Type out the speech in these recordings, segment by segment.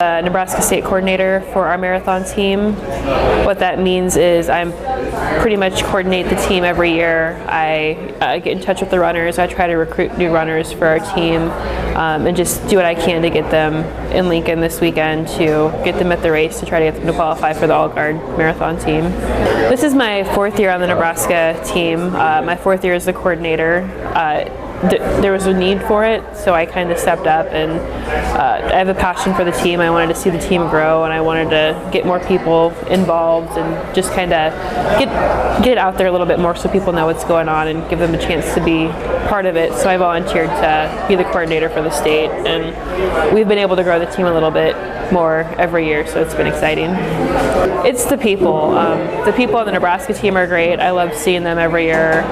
Nebraska state coordinator for our marathon team. What that means is I'm pretty much coordinate the team every year. I get in touch with the runners. I try to recruit new runners for our team and just do what I can to get them in Lincoln this weekend, to get them at the race, to try to get them to qualify for the all-guard marathon team. This is my fourth year on the Nebraska team. My fourth year as the coordinator. There was a need for it, so I kind of stepped up, and I have a passion for the team. I wanted to see the team grow, and I wanted to get more people involved and just kind of get it out there a little bit more so people know what's going on and give them a chance to be part of it. So I volunteered to be the coordinator for the state, and we've been able to grow the team a little bit more every year, so it's been exciting. It's the people. The people on the Nebraska team are great. I love seeing them every year,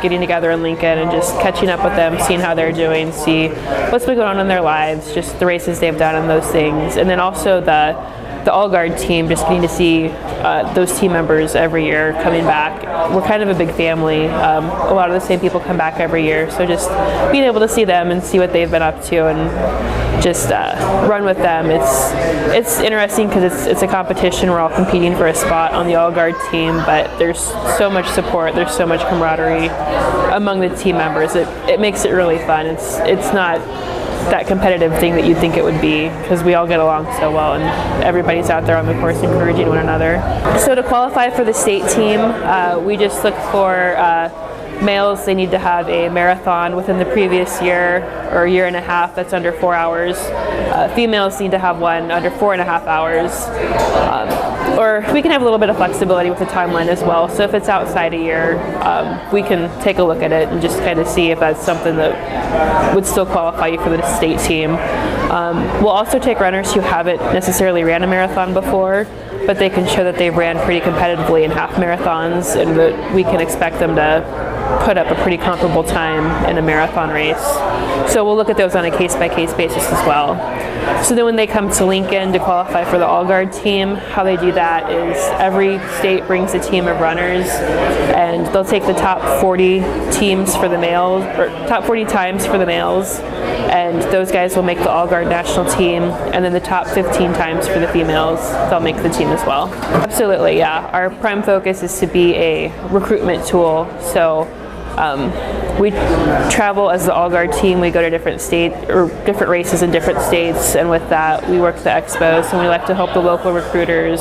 getting together in Lincoln and just catching up with them, seeing how they're doing, see what's been going on in their lives, just the races they've done and those things. And then also the all-guard team, just getting to see those team members every year coming back. We're kind of a big family. A lot of the same people come back every year, so just being able to see them and see what they've been up to and just run with them. It's interesting because it's a competition. We're all competing for a spot on the all-guard team, but there's so much support, there's so much camaraderie among the team members. It makes it really fun. It's not that competitive thing that you'd think it would be, because we all get along so well and everybody's out there on the course encouraging one another. So to qualify for the state team, we just look for males. They need to have a marathon within the previous year or year and a half that's under 4 hours. Females need to have one under 4.5 hours. Or we can have a little bit of flexibility with the timeline as well. So if it's outside a year, we can take a look at it and just kind of see if that's something that would still qualify you for the state team. We'll also take runners who haven't necessarily ran a marathon before, but they can show that they've ran pretty competitively in half marathons, and that we can expect them to put up a pretty comparable time in a marathon race. So we'll look at those on a case-by-case basis as well. So then when they come to Lincoln to qualify for the all-guard team, how they do that is every state brings a team of runners, and they'll take the top 40 teams for the males, or top 40 times for the males, and those guys will make the all-guard national team, and then the top 15 times for the females, they'll make the team as well. Absolutely, yeah. Our prime focus is to be a recruitment tool. So we travel as the all-guard team. We go to different states or different races in different states, and with that we work the expos, and we like to help the local recruiters.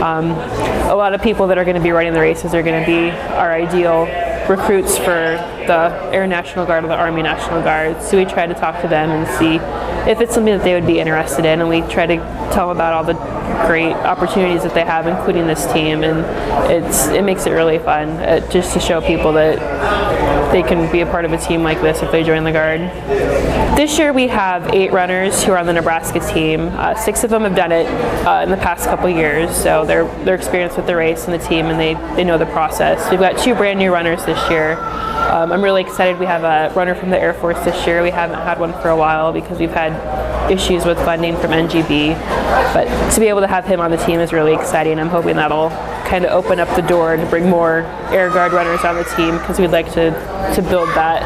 A lot of people that are going to be running the races are going to be our ideal recruits for the Air National Guard or the Army National Guard, so we try to talk to them and see if it's something that they would be interested in, and we try to tell them about all the great opportunities that they have, including this team, and it makes it really fun just to show people that they can be a part of a team like this if they join the Guard. This year we have 8 runners who are on the Nebraska team. 6 of them have done it in the past couple years, so they're experienced with the race and the team, and they know the process. We've got 2 brand new runners this year. I'm really excited. We have a runner from the Air Force this year. We haven't had one for a while because we've had issues with funding from NGB, but to be able to have him on the team is really exciting. I'm hoping that'll kind of open up the door to bring more Air Guard runners on the team, because we'd like to build that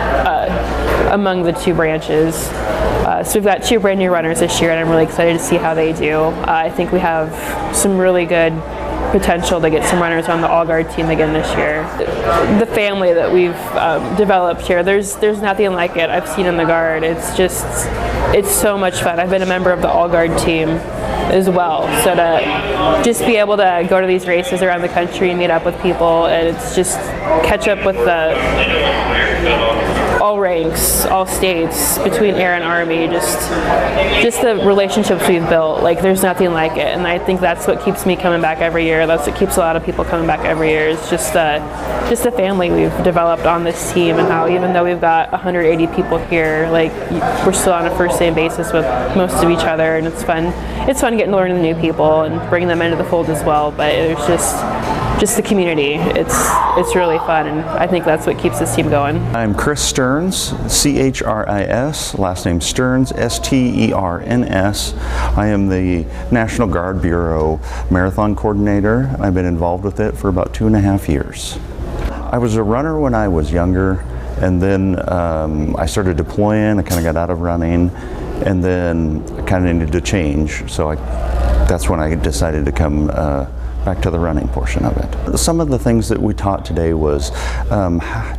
among the 2 branches. So we've got 2 brand new runners this year, and I'm really excited to see how they do. I think we have some really good potential to get some runners on the all-guard team again this year. The family that we've developed here, there's nothing like it I've seen in the Guard. It's so much fun. I've been a member of the all-guard team as well, so to just be able to go to these races around the country and meet up with people, and it's just catch up with all ranks, all states, between Air and Army, just the relationships we've built. Like, there's nothing like it, and I think that's what keeps me coming back every year. That's what keeps a lot of people coming back every year. It's just the family we've developed on this team, and how even though we've got 180 people here, like, we're still on a first name basis with most of each other, and it's fun. It's fun getting to learn the new people and bringing them into the fold as well. But there's just the community. It's really fun, and I think that's what keeps this team going. I'm Chris Stearns, C-H-R-I-S, last name Stearns, S-T-E-R-N-S. I am the National Guard Bureau Marathon Coordinator. I've been involved with it for about 2.5 years. I was a runner when I was younger, and then I started deploying. I kind of got out of running, and then I kind of needed to change, so that's when I decided to come back to the running portion of it. Some of the things that we taught today was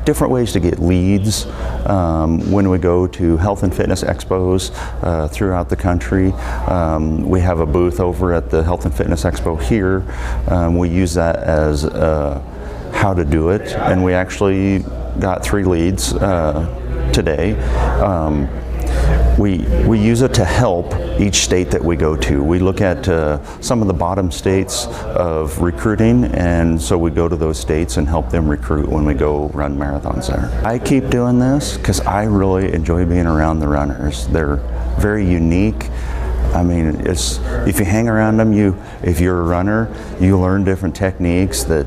different ways to get leads when we go to health and fitness expos throughout the country. We have a booth over at the Health and Fitness Expo here. We use that as how to do it, and we actually got 3 leads today. We use it to help each state that we go to. We look at some of the bottom states of recruiting, and so we go to those states and help them recruit when we go run marathons there. I keep doing this because I really enjoy being around the runners. They're very unique. I mean, if you hang around them, if you're a runner, you learn different techniques that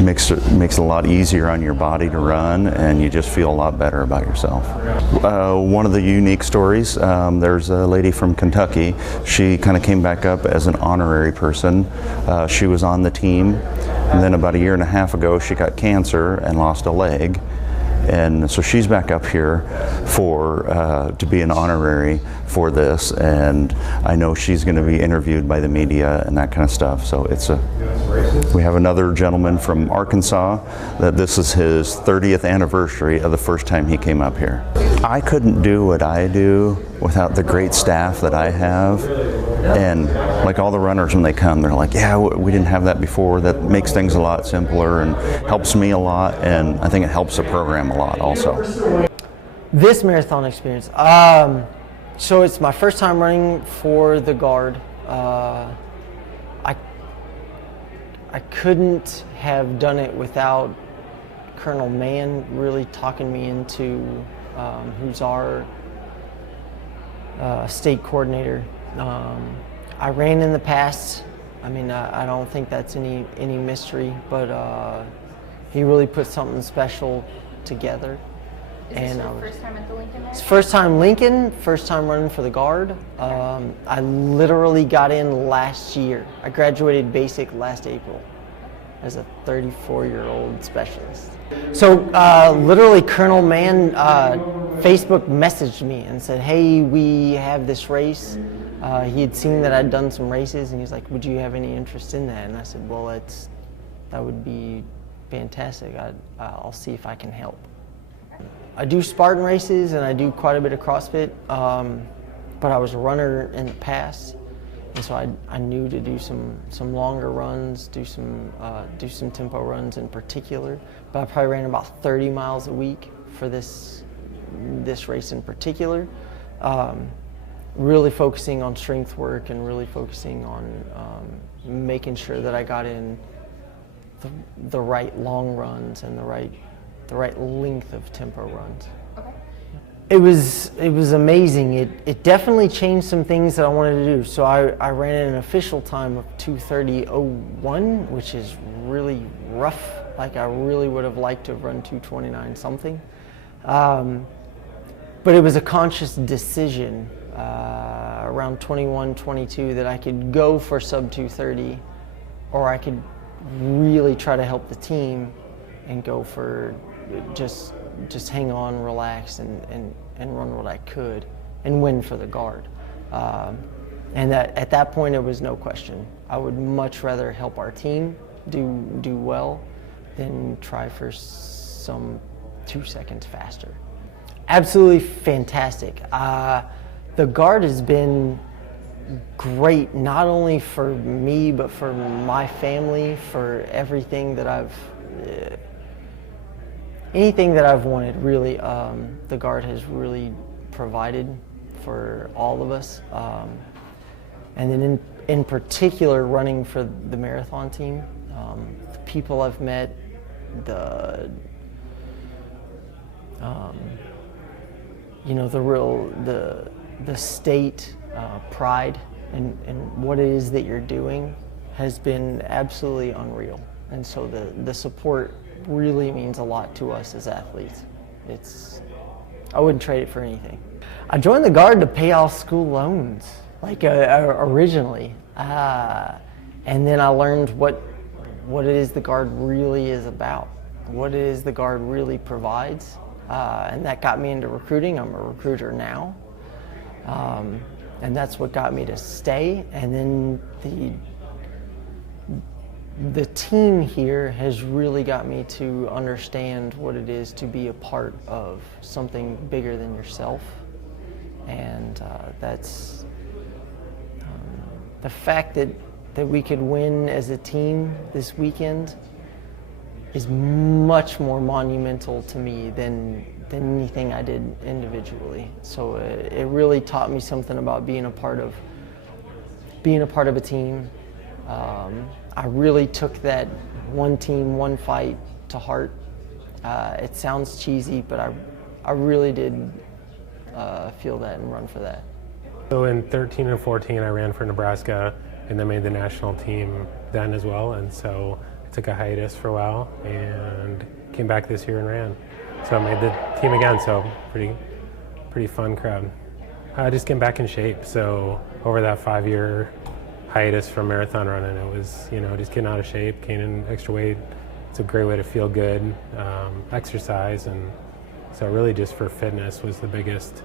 makes it a lot easier on your body to run, and you just feel a lot better about yourself. One of the unique stories, there's a lady from Kentucky. She kind of came back up as an honorary person. She was on the team, and then about 1.5 years ago she got cancer and lost a leg. And so she's back up here to be an honorary for this, and I know she's going to be interviewed by the media and that kind of stuff. So we have another gentleman from Arkansas that this is his 30th anniversary of the first time he came up here. I couldn't do what I do without the great staff that I have. And like all the runners, when they come, they're like, yeah, we didn't have that before. That makes things a lot simpler and helps me a lot, and I think it helps the program a lot also. This marathon experience, so it's my first time running for the Guard. I couldn't have done it without Colonel Mann really talking me into who's our state coordinator. I ran in the past. I mean, I don't think that's any mystery, but he really put something special together. Is this your first time at the Lincoln Marathon? It's first time Lincoln, first time running for the Guard. I literally got in last year. I graduated basic last April as a 34-year-old specialist. So literally Colonel Mann Facebook messaged me and said, hey, we have this race. He had seen that I'd done some races, and he's like, would you have any interest in that? And I said, well, that would be fantastic. I'll see if I can help. I do Spartan races and I do quite a bit of CrossFit, but I was a runner in the past, and so I knew to do some longer runs, do some tempo runs in particular. But I probably ran about 30 miles a week for this race in particular, really focusing on strength work and really focusing on making sure that I got in the right long runs and the right length of tempo runs. Okay. It was amazing. It definitely changed some things that I wanted to do. So I ran an official time of 2:30:01, which is really rough. Like, I really would have liked to have run 2:29 something. But it was a conscious decision around 21, 22 that I could go for sub 2:30, or I could really try to help the team and go for just hang on, relax, and run what I could and win for the Guard. And at that point, it was no question. I would much rather help our team do well than try for some 2 seconds faster. Absolutely fantastic. The Guard has been great, not only for me, but for my family, for everything that anything that I've wanted, really. The Guard has really provided for all of us. And then in particular, running for the marathon team, the people I've met, the state pride and what it is that you're doing has been absolutely unreal. And so the support really means a lot to us as athletes. I wouldn't trade it for anything. I joined the Guard to pay off school loans, like originally, and then I learned what it is the Guard really is about, what it is the Guard really provides, and that got me into recruiting. I'm a recruiter now, And that's what got me to stay. And then the team here has really got me to understand what it is to be a part of something bigger than yourself. And that's the fact that we could win as a team this weekend is much more monumental to me than anything I did individually. So it really taught me something about being a part of a team. I really took that one team, one fight to heart. It sounds cheesy, but I really did feel that and run for that. So in 13 and 14, I ran for Nebraska and then made the national team then as well. And so I took a hiatus for a while and came back this year and ran. So I made the team again, so pretty fun crowd. Just getting back in shape. So over that 5-year hiatus from marathon running, it was, just getting out of shape, gaining extra weight. It's a great way to feel good, exercise, and so really just for fitness was the biggest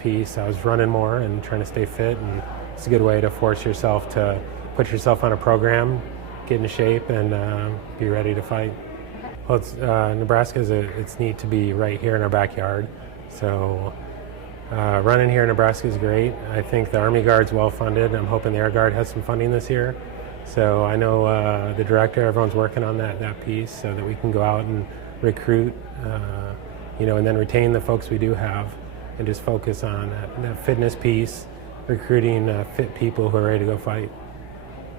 piece. I was running more and trying to stay fit, and it's a good way to force yourself to put yourself on a program, get in shape, and be ready to fight. Well, Nebraska it's neat to be right here in our backyard. So running here in Nebraska is great. I think the Army Guard's well funded. I'm hoping the Air Guard has some funding this year. So I know the director, everyone's working on that piece so that we can go out and recruit, and then retain the folks we do have and just focus on that fitness piece, recruiting fit people who are ready to go fight.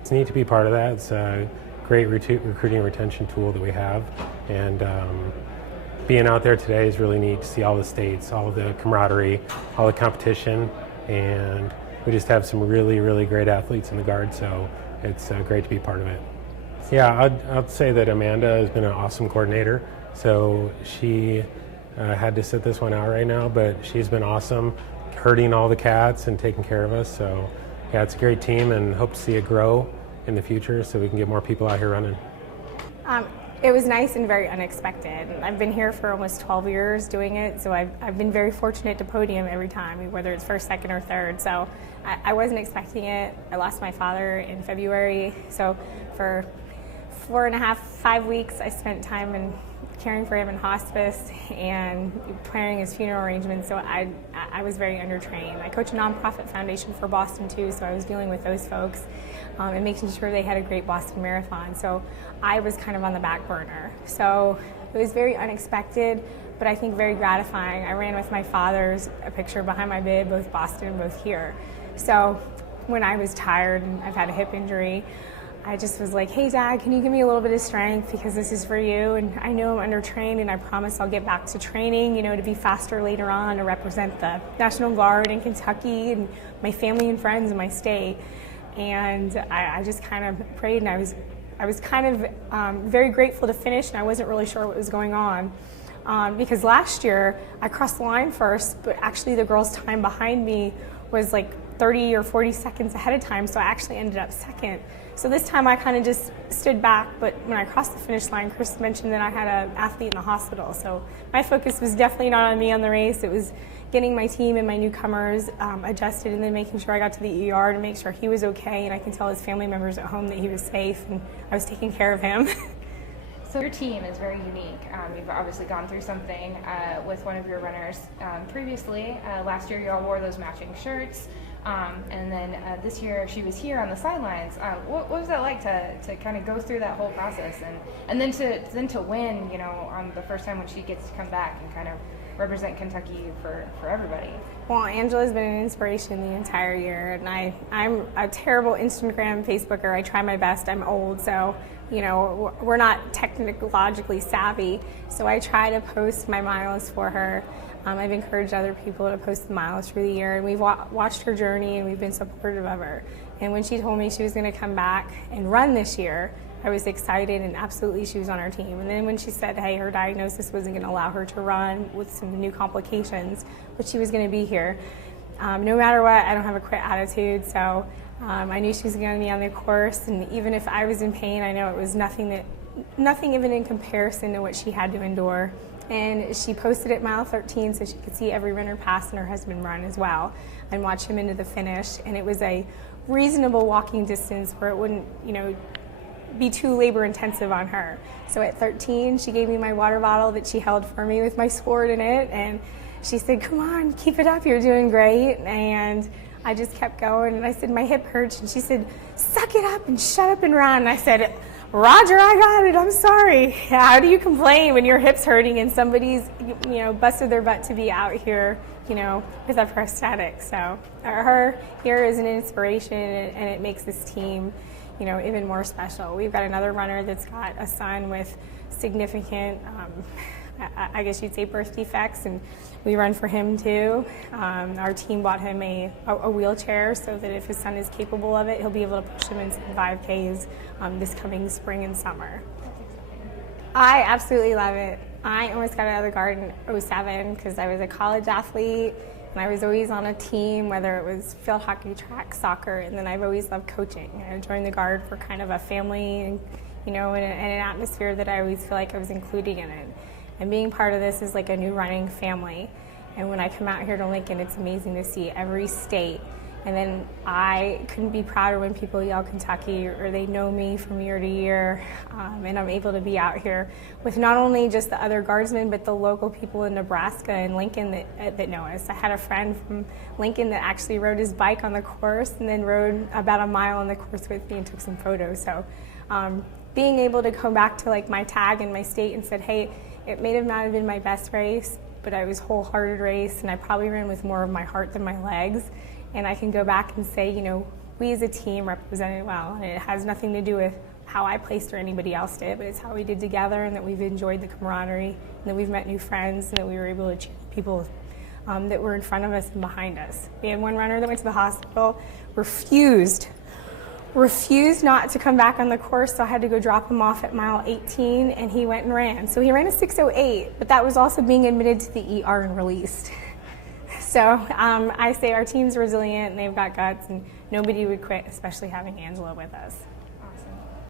It's neat to be part of that. It's a great recruiting retention tool that we have. And being out there today is really neat to see all the states, all the camaraderie, all the competition, and we just have some really, really great athletes in the Guard, so it's great to be part of it. Yeah, I'd say that Amanda has been an awesome coordinator. So she had to sit this one out right now, but she's been awesome, herding all the cats and taking care of us. So yeah, it's a great team, and hope to see it grow in the future so we can get more people out here running. It was nice and very unexpected. I've been here for almost 12 years doing it, so I've been very fortunate to podium every time, whether it's first, second, or third. So I wasn't expecting it. I lost my father in February, so for 4.5, 5 weeks I spent time in caring for him in hospice and planning his funeral arrangements, so I was very undertrained. I coach a nonprofit foundation for Boston too, so I was dealing with those folks and making sure they had a great Boston Marathon. So I was kind of on the back burner. So it was very unexpected, but I think very gratifying. I ran with my father's a picture behind my bib, both Boston and both here. So when I was tired and I've had a hip injury, I just was like, hey Dad, can you give me a little bit of strength because this is for you, and I know I'm undertrained and I promise I'll get back to training, to be faster later on, to represent the National Guard in Kentucky and my family and friends in my state. And I just kind of prayed, and I was kind of very grateful to finish, and I wasn't really sure what was going on. Because last year I crossed the line first, but actually the girl's time behind me was like 30 or 40 seconds ahead of time, so I actually ended up second. So this time I kind of just stood back, but when I crossed the finish line, Chris mentioned that I had an athlete in the hospital. So my focus was definitely not on me on the race. It was getting my team and my newcomers adjusted, and then making sure I got to the ER to make sure he was okay, and I can tell his family members at home that he was safe and I was taking care of him. So your team is very unique. You've obviously gone through something with one of your runners previously. Last year you all wore those matching shirts. And then this year she was here on the sidelines. What was that like to kind of go through that whole process and then to win, on the first time when she gets to come back and kind of represent Kentucky for everybody? Well, Angela's been an inspiration the entire year, and I'm a terrible Instagram Facebooker. I try my best. I'm old, so we're not technologically savvy, so I try to post my miles for her. I've encouraged other people to post the miles through the year, and we've watched her journey, and we've been supportive of her. And when she told me she was going to come back and run this year, I was excited, and absolutely she was on our team. And then when she said, hey, her diagnosis wasn't going to allow her to run with some new complications, but she was going to be here. No matter what, I don't have a quit attitude, so I knew she was going to be on the course, and even if I was in pain, I know it was nothing even in comparison to what she had to endure. and she posted at mile 13 so she could see every runner pass and her husband run as well and watch him into the finish. And it was a reasonable walking distance where it wouldn't, be too labor intensive on her. So at 13, she gave me my water bottle that she held for me with my sport in it, and she said, "Come on, keep it up, you're doing great." And I just kept going, and I said, "My hip hurts," and she said, "Suck it up and shut up and run." And I said, "Roger, I got it, I'm sorry." How do you complain when your hip's hurting and somebody's, busted their butt to be out here, with a prosthetic? So her here is an inspiration, and it makes this team, even more special. We've got another runner that's got a son with significant, I guess you'd say, birth defects, and we run for him too. Our team bought him a wheelchair so that if his son is capable of it, he'll be able to push him in some 5Ks this coming spring and summer. I absolutely love it. I almost got out of the guard in '07 because I was a college athlete, and I was always on a team, whether it was field hockey, track, soccer, and then I've always loved coaching. I joined the Guard for kind of a family and, and an atmosphere that I always feel like I was including in it. And being part of this is like a new running family. And when I come out here to Lincoln, it's amazing to see every state. And then I couldn't be prouder when people yell Kentucky or they know me from year to year. And I'm able to be out here with not only just the other guardsmen, but the local people in Nebraska and Lincoln that know us. I had a friend from Lincoln that actually rode his bike on the course and then rode about a mile on the course with me and took some photos. So being able to come back to like my tag and my state and said, hey, it may have not have been my best race, but I was wholehearted race, and I probably ran with more of my heart than my legs. And I can go back and say, we as a team represented well. And it has nothing to do with how I placed or anybody else did, but it's how we did together, and that we've enjoyed the camaraderie, and that we've met new friends, and that we were able to cheer people that were in front of us and behind us. We had one runner that went to the hospital, refused not to come back on the course, so I had to go drop him off at mile 18, and he went and ran. So he ran a 6:08, but that was also being admitted to the ER and released. So I say our team's resilient, and they've got guts, and nobody would quit, especially having Angela with us.